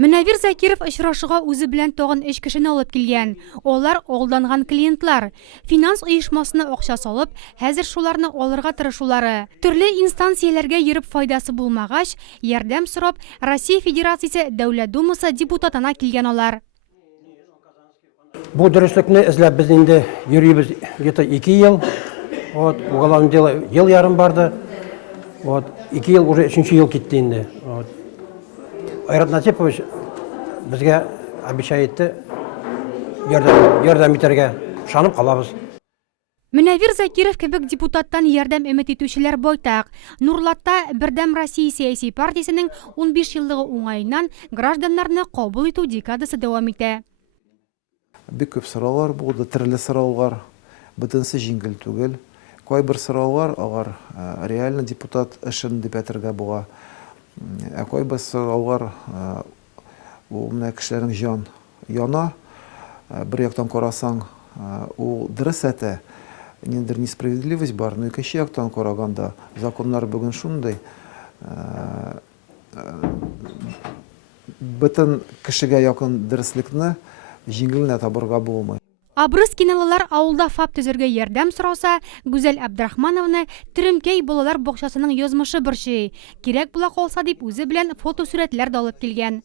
Мөнәвир Закиров очрашуга үзе белән тагын 3 кешене алып килгән. Алар алданган клиентлар. Финанс оешмасына акча салып, хәзер шуларны алырга тырышулары. Төрле инстанцияләргә йөреп файдасы булмагач, ярдәм сорап Россия Федерациясе Дәүләт Думасы депутатына килгән алар. Бу дөреслекне эзләп без инде йөрибез где-то 2 ел. Вот, уголовное дело ел ярым барды. Вот, 2 ел уже 3-нче ел китте инде. Вот. Айрат Насипович безгә обещает ярдәм итәргә. Ышанып калабыз. Мөнәвир Закиров кебек депутаттан ярдәм өмет итүчеләр байтак. Нурлатта Бердәм Россия сәяси партиясенең 15 еллыгы уңаеннан гражданнарны кабул итү декадасы дәвам итә. Бик күп сораулар булды, төрле сораулар. Бөтенсе җиңел түгел. Кайбер сораулар алар реально депутат эшен дип әйтергә була. Кайбер сораулар ул менә кешеләрнең җан яна. Бер яктан карасаң, ул дөрес әйтә. Ниндидер несправедливость бар, но икенче яктан караганда законнар бүген шундый. Бөтен кешегә якын дөреслекне җиңел генә табырга булмый. Абрыс киналылар авылда фаб төзергә ярдәм сораса, Гүзәл Абдрахмановны Төрөмкәй балалар бакчасының язмышы борчый. Кирәк була калса дип үзе белән фотосурәтләр дә алып килгән.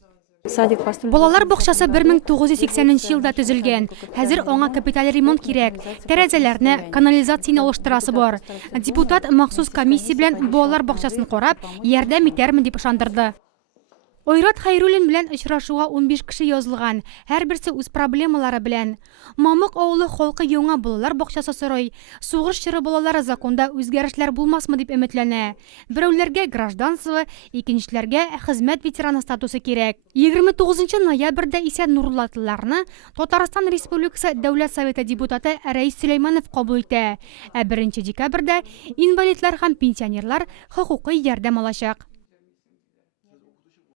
Балалар бакчасы 1980 елда төзелгән. Хәзер аңа капиталь ремонт кирәк. Тәрәзәләрне, канализацияне алыштырасы бар. Депутат махсус комиссия белән балалар бакчасын карап, ярдәм итәрмен дип ышандырды. Ойрат Хайруллин белән очрашуга 15 кеше язылган. Һәрберсе үз проблемалары белән. Мамык авылы халкы яңа балалар бакчасы сорый. Сугыш чоры балалары законда үзгәрешләр булмасмы дип өметләнә. Берәүләргә гражданство, икенчеләргә хезмәт ветераны статусы кирәк. 29 ноябрьдә исә Нурлатлыларны Татарстан Республикасы Дәүләт Советы депутаты Рәис Сөләйманов кабул итә. Ә 1 декабрьдә инвалидлар һәм пенсионерлар хокукый ярдәм алачак.